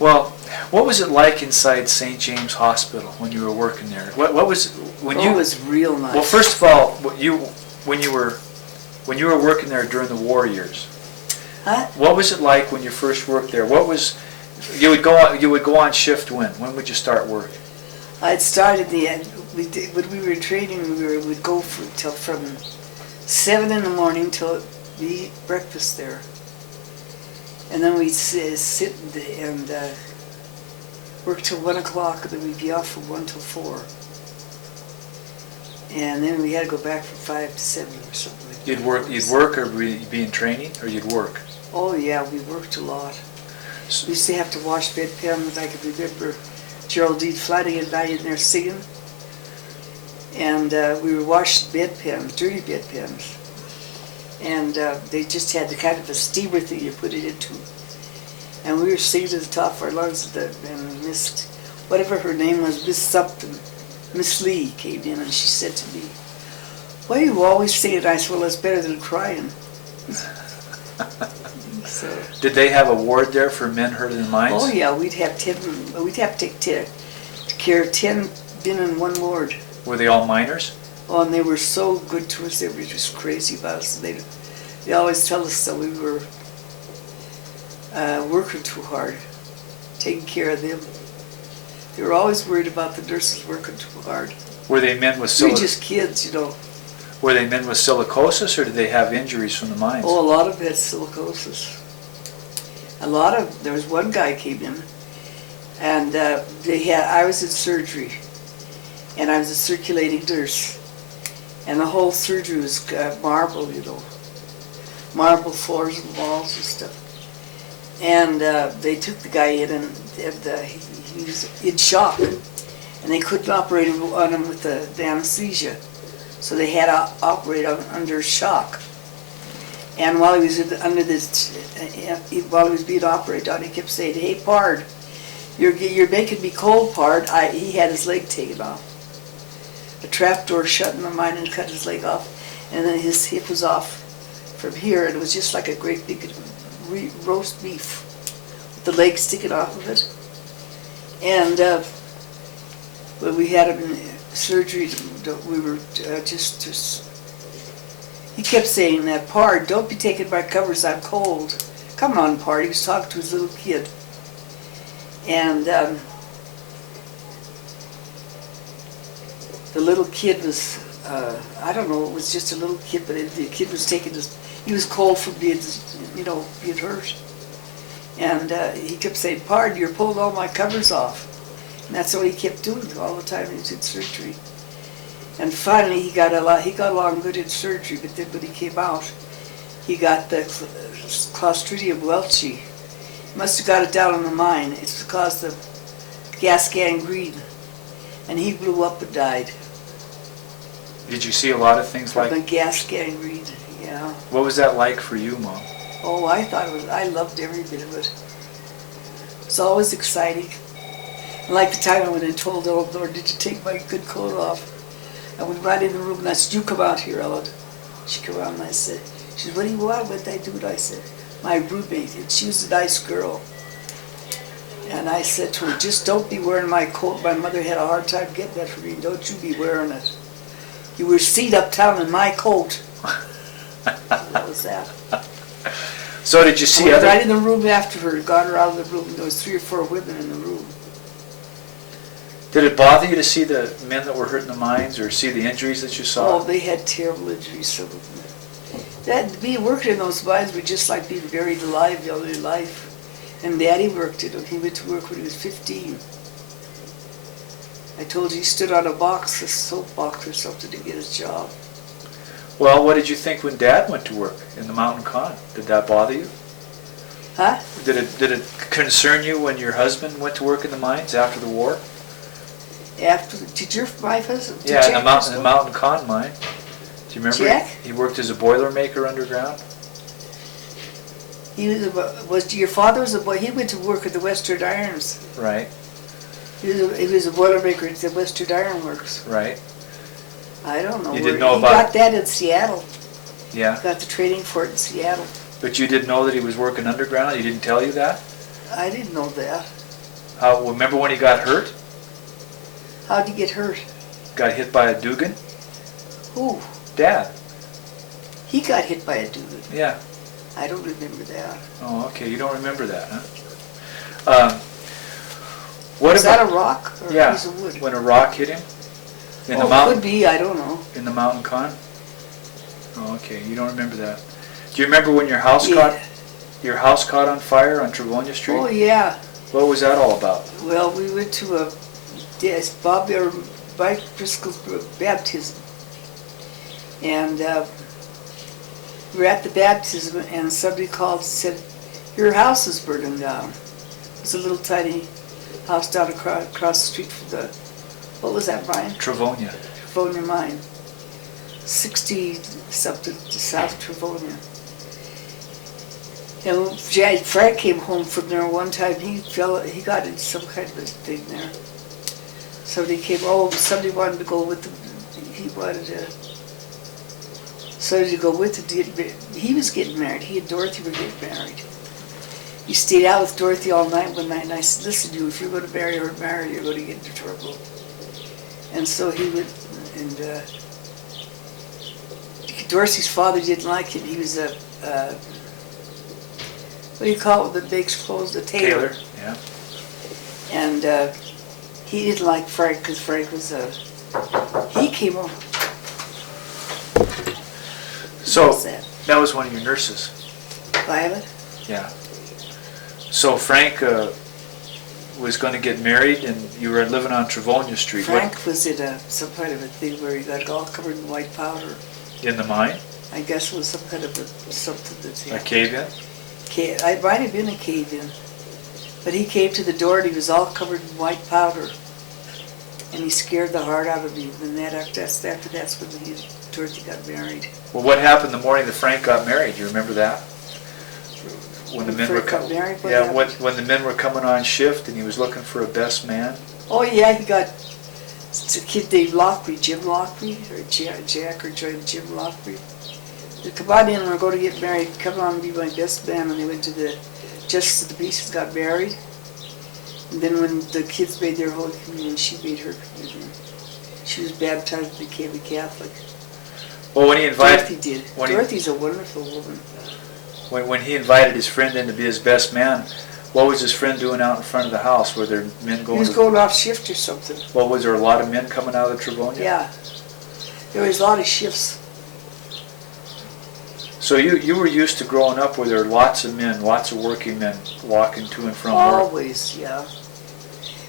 Well, what was it like inside St. James Hospital when you were working there? What was when you? It was real nice. Well, first of all, when you were working there during the war years. Huh? What was it like when you first worked there? What was you would go on shift when? When would you start work? I'd started when we were training. We'd go from 7 in the morning till we eat breakfast there, and then we'd sit and work till 1 o'clock, and then we'd be off from 1 till 4, and then we had to go back from 5 to 7 or something like that. You'd work, or be in training, or you'd work. Oh yeah, we worked a lot. We used to have to wash bedpans. I can remember Geraldine Flanagan and I in there singing. And we were washing bedpans, dirty bedpans. And they just had the kind of a steamer thing you put it into. And we were singing at the top of our lungs, and Miss, whatever her name was, Miss something, Miss Lee came in and she said to me, "Why do you always sing it?" I said, "Well, it's better than crying." So, did they have a ward there for men hurt in the mines? Oh yeah, we'd have to take care of 10 men in one ward. Were they all miners? Oh, and they were so good to us. They were just crazy about us. They always tell us that we were working too hard, taking care of them. They were always worried about the nurses working too hard. Were they men with we were just kids, you know. Were they men with silicosis, or did they have injuries from the mines? Oh, a lot of them had silicosis. There was one guy came in, and I was in surgery, and I was a circulating nurse, and the whole surgery was marble, you know, marble floors and walls and stuff. And they took the guy in, and he was in shock, and they couldn't operate on him with the anesthesia. So they had to operate under shock. And while he was while he was being operated on, he kept saying, "Hey, Pard, you're making me cold, Pard." He had his leg taken off. A trapdoor shut in the mine and cut his leg off, and then his hip was off from here, and it was just like a great big roast beef with the leg sticking off of it. And when we had him in surgery, we were just he kept saying that, "Pard, don't be taking my covers, I'm cold." Come on, Pard. He was talking to his little kid. And the little kid was, I don't know, it was just a little kid, but the kid was he was cold from being hurt. And he kept saying, "Pard, you're pulling all my covers off." And that's what he kept doing all the time he was in surgery. And finally he got along good in surgery, but then when he came out, he got the Clostridium welchi. He must have got it down in the mine. It's because of gas gangrene. And he blew up and died. Did you see a lot of things like the gas gangrene, yeah. What was that like for you, Mom? Oh, I loved every bit of it. It's always exciting. Like the time I went and told the old Lord, "Did you take my good coat off?" I went right in the room and I said, "You come out here, Ellen." She came out and I said, she said, "What do you want?" "What did I do?" I said, "My roommate," and she was a nice girl. And I said to her, "Just don't be wearing my coat. My mother had a hard time getting that for me. Don't you be wearing it. You were seen uptown in my coat." What was that? So did you see I went other... right in the room after her, got her out of the room. There was 3 or 4 women in the room. Did it bother you to see the men that were hurt in the mines, or see the injuries that you saw? Oh, they had terrible injuries, some of them. Being working in those mines were just like being buried alive the other life. And Daddy worked it. He went to work when he was 15. I told you he stood on a soap box or something to get his job. Well, what did you think when Dad went to work in the mountain con? Did that bother you? Huh? Did it concern you when your husband went to work in the mines after the war? Did your wife husband? Yeah, in the mountain con mine. Do you remember? Jack? He worked as a boiler maker underground. Your father was a boy. He went to work at the Western Irons. Right. He was a boiler maker at the Western Iron Works. Right. I don't know. You didn't know about... He got that in Seattle. Yeah. He got the training for it in Seattle. But you didn't know that he was working underground? He didn't tell you that? I didn't know that. Remember when he got hurt? How'd he get hurt? Got hit by a Dugan? Who? Dad. He got hit by a dude. Yeah. I don't remember that. Oh, okay. You don't remember that, huh? What Was about, that a rock or yeah, a piece of wood? when a rock hit him? In the Could mountain? be, I don't know. In the mountain con? Oh, okay. You don't remember that. Do you remember when your house caught on fire on Travonia Street? Oh, yeah. What was that all about? Well, we went to Mike Driscoll's baptism. And we were at the baptism, and somebody called and said, your house is burning down. It's a little tiny house down across the street from the, what was that, Brian? Travonia. Travonia mine. 60-something South Travonia. And Frank came home from there one time. He got into some kind of a thing there. Somebody wanted to go with him. Somebody to go with him. He was getting married. He and Dorothy were getting married. He stayed out with Dorothy all night one night, and I said, listen, if you're going to marry her, you're going to get into trouble. And so he went, and Dorothy's father didn't like him. He was a, what do you call it, that makes clothes, a tailor. Yeah. And he didn't like Frank, because Frank was he came on. So, that was one of your nurses? Violet? Yeah. So Frank was going to get married, and you were living on Travonia Street. Frank was in some kind of a thing where he got all covered in white powder. In the mine? I guess it was some kind of something that's... A cave-in? I might have been a cave-in. But he came to the door, and he was all covered in white powder. And he scared the heart out of me. And that's when Dorothy got married. Well, what happened the morning that Frank got married? Do you remember that? When the men were got married? Yeah, when the men were coming on shift and he was looking for a best man. Oh yeah, he got a kid named Lockery, Jim Lockery, or Jack or Jim Lockery. They come on in and we're going to get married. Come on and be my best man. And they went to the Justice of the Peace and got married. And then when the kids made their Holy Communion, she made her communion. She was baptized and became a Catholic. Well, when he invited... Dorothy did. Dorothy's a wonderful woman. When he invited his friend in to be his best man, what was his friend doing out in front of the house? Were there men going... He was going off shift or something. Well, was there a lot of men coming out of Travonia? Yeah. There was a lot of shifts. So you were used to growing up where there were lots of men, lots of working men walking to and from work? Always, yeah.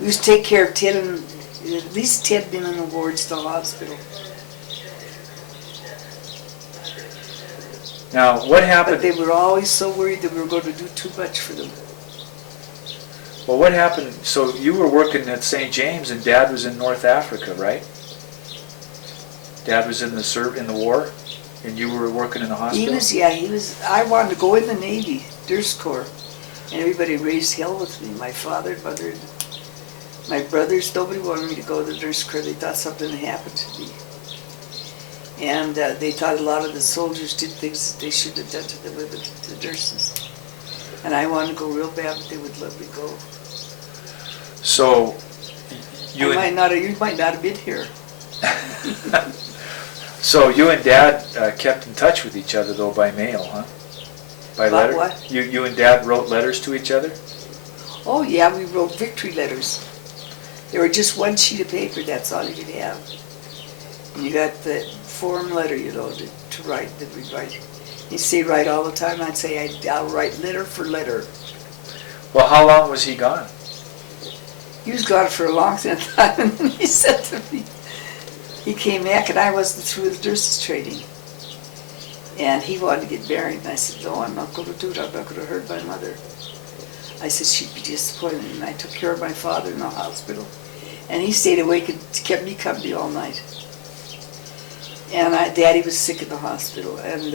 We used to take care of at least 10 men in the wards to the hospital. Now, what happened... But they were always so worried that we were going to do too much for them. Well, what happened... So you were working at St. James and Dad was in North Africa, right? Dad was in the war, and you were working in the hospital? He was. I wanted to go in the Navy, Nurse Corps, and everybody raised hell with me. My father, mother, my brothers, nobody wanted me to go to the Nurse Corps. They thought something had happened to me. And they thought a lot of the soldiers did things that they shouldn't have done to the nurses. And I wanted to go real bad, but they would let me go. So, you might not have been here. So you and Dad kept in touch with each other, though, by mail, huh? By letter? What? You and Dad wrote letters to each other? Oh, yeah, we wrote victory letters. They were just one sheet of paper, that's all you could have. And you got the form letter, to write, that we write. He'd say write all the time, I'd say I'll write letter for letter. Well, how long was he gone? He was gone for a long time, and then he said to me, he came back and I wasn't through with nurses training. And he wanted to get married, and I said, no, I'm not going to do it, I'm not going to hurt my mother. I said she'd be disappointed, and I took care of my father in the hospital. And he stayed awake and kept me company all night. And Daddy was sick in the hospital, and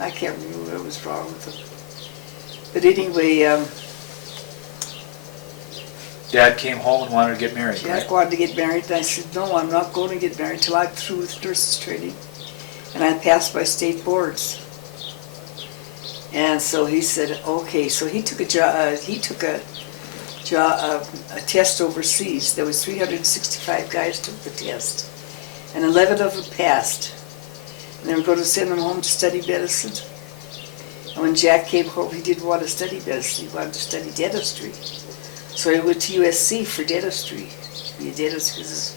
I can't remember what was wrong with him. But anyway... Dad came home and wanted to get married, Jack right? wanted to get married, and I said, no, I'm not going to get married until I'm through with nurses training. And I passed my state boards. And so he said, okay. So he took a a test overseas. There was 365 guys took the test, and 11 of them passed. And they were going to send them home to study medicine. And when Jack came home, he didn't want to study medicine. He wanted to study dentistry. So he went to USC for dentistry, to be a dentist, because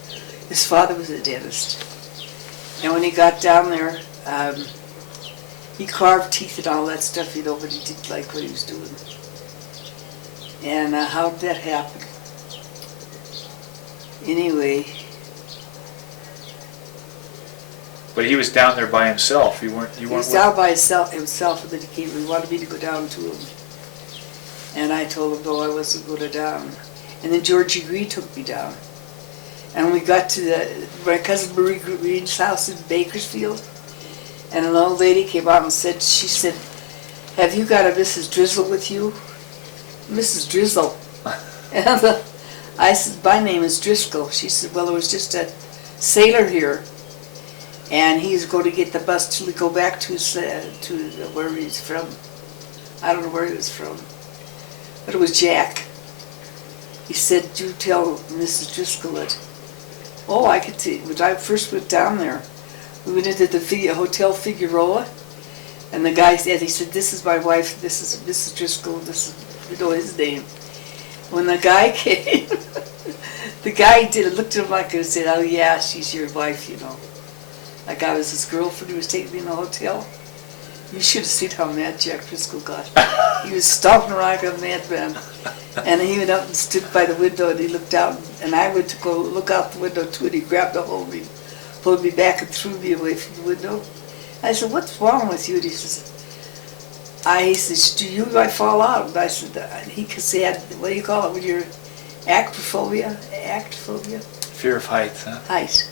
his father was a dentist. And when he got down there, he carved teeth and all that stuff, you know, but he didn't like what he was doing. And how did that happen? Anyway. But he was down there by himself. You weren't. He was down by himself, and then he wanted me to go down to him. And I told him, no, I wasn't going down. And then Georgie Green took me down. And when we got to my cousin Marie Green's house in Bakersfield, and an old lady came out and said, she said, have you got a Mrs. Drizzle with you? Mrs. Drizzle. And I said, my name is Driscoll. She said, well, there was just a sailor here, and he's going to get the bus to go back to where he's from. I don't know where he was from, but it was Jack. He said, do tell Mrs. Driscoll it. Oh, I could see. When I first went down there, we went into the Hotel Figueroa, and the guy said, he said, this is my wife, this is Mrs. Driscoll, this is, you know his name. When the guy came, the guy looked at him like and said, oh yeah, she's your wife, you know. Like I was his girlfriend who was taking me in the hotel. You should have seen how mad Jack Driscoll got. He was stomping around like a madman. And he went up and stood by the window and he looked out, and I went to go look out the window too, and he grabbed a hold of me, pulled me back and threw me away from the window. I said, what's wrong with you? And he says, he says, do you might fall out? And I said, he had, what do you call it when you're acrophobia? Acrophobia? Fear of heights, huh? Height.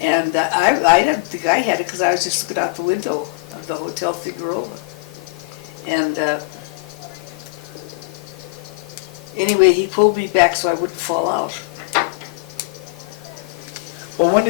And I didn't think I had it because I was just looking out the window of the Hotel Figueroa. And anyway, he pulled me back so I wouldn't fall out. Well, when